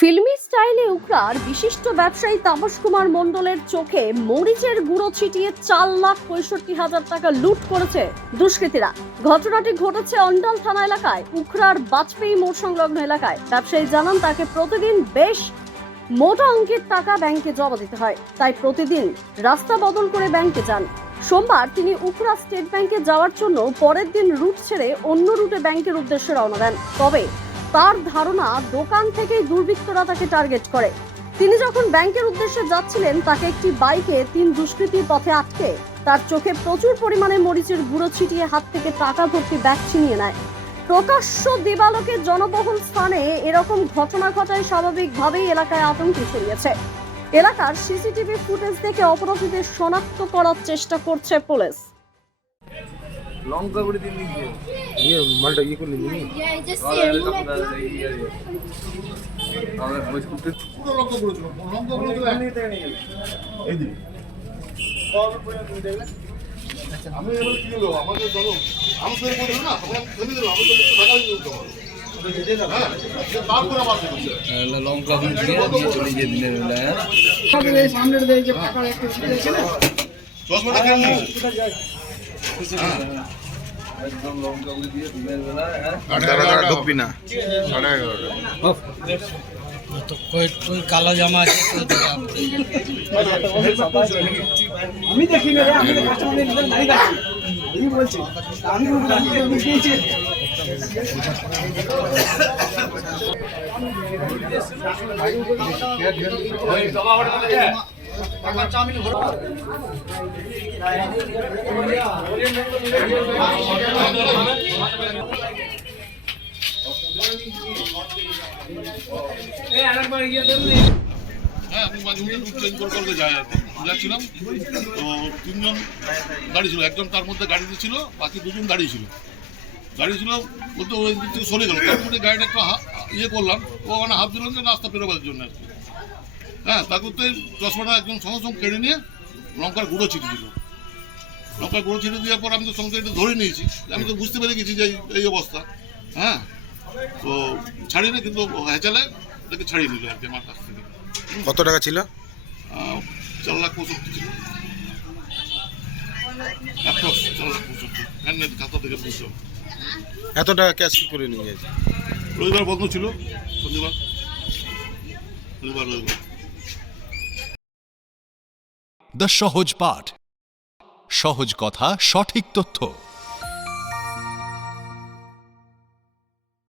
ফিল্মি স্টাইলে উখড়ার বিশিষ্ট ব্যবসায়ী তাপস কুমার মণ্ডলের চোখে মরিচের গুঁড়ো ছিটিয়ে 4,65,000 টাকা লুট করেছে দুষ্কৃতীরা। ঘটনাটি ঘটেছে অন্ডাল থানা এলাকায় উখড়ার বাজপেয়ী মোড় সংলগ্ন এলাকায়। ব্যবসায়ী জানান তাকে প্রতিদিন বেশ মোটা অঙ্কের টাকা ব্যাংকে জমা দিতে হয়, তাই প্রতিদিন রাস্তা বদল করে ব্যাংকে যান। সোমবার তিনি উখড়া স্টেট ব্যাংকে যাওয়ার জন্য পরের দিন রুট ছেড়ে অন্য রুটে ব্যাংকের উদ্দেশ্যে রওনা দেন। তবে তার ধারণা দোকান থেকেই দুর্বৃত্তরা তাকে টার্গেট করে। তিনি যখন ব্যাংকের উদ্দেশ্যে যাচ্ছিলেন তাকে একটি বাইকে 3 দুষ্কৃতী পথে আটকে তার চোখে প্রচুর পরিমাণে মরিচের গুঁড়ো ছিটিয়ে হাত থেকে টাকা ভর্তি ব্যাগ ছিনিয়ে নেয়। প্রকাশ্য দিবালোকে জনবহুল স্থানে এরকম ঘটনা ঘটায় স্বাভাবিকভাবেই এলাকায় আতঙ্ক ছড়িয়েছে। এলাকার সিসিটিভি ফুটেজ দেখে অপরাধীদের শনাক্ত করার চেষ্টা করছে পুলিশ। লঙ্কা করে দিন দিকে মালটা করলেন তুমি আমরা ভয়েস করতে পুরো লঙ্কা করেছিল এই দিন আমি এবার কি হলো আমাদের ধরো আমি তো বলবো না আমরা ফেলে দিলাম আমি তো টাকা দিয়ে দিতে হবে তারপরে আবার লঙ্কা দিয়ে চলে গিয়ে দিনের বেলা সামনের দিকে যে ফাঁকা একটা ছিল চশমাটা কেন একদম লঙ্কা করে দিয়ে দিনের বেলা ঢুকবি না তো কোই কালো জামা আছে আমি দেখি না আমি তো কাস্টমারের নিয়ে দাঁড়িয়ে আছি আমি বলছি আমি দিয়েছি হ্যাঁ আমি মাঝে মাঝে রুট চেঞ্জ করে যাচ্ছিলাম তো 3 জন গাড়ি ছিল, একজন তার মধ্যে গাড়িতে ছিল, বাকি 2 জন দাঁড়িয়ে ছিল বলতে ওই দিক থেকে সরে গেল। তারপরে গাড়িটা একটু ইয়ে করলাম, ও ওখানে হাত দিলাম যে রাস্তা পেরোবার জন্য আর কি। হ্যাঁ তার করতে চশমাটা একজন সঙ্গে সঙ্গে কেড়ে নিয়ে লঙ্কার গুঁড়ো ছিটে দিল। লঙ্কার গুঁড়ো ছিটে দেওয়ার পর আমি তো সঙ্গে এটা ধরে নিয়েছি, আমি তো বুঝতে পেরে গেছি যে এই অবস্থা। হ্যাঁ তো ছাড়িয়ে না, কিন্তু হেঁচালে এটাকে ছাড়িয়ে নিল আর কি আমার কাছ থেকে। কত টাকা ছিল? 4,65,000 ছিল, অ্যাপ্রক্স 4,65,000 হ্যান্ড খাতা থেকে বুঝলাম। এত টাকা ক্যাশ কি করে নিয়ে গেছে? রবিবার বন্ধ ছিল, শনিবার রবিবার। দ্য সহজ পাঠ, সহজ কথা, সঠিক তথ্য।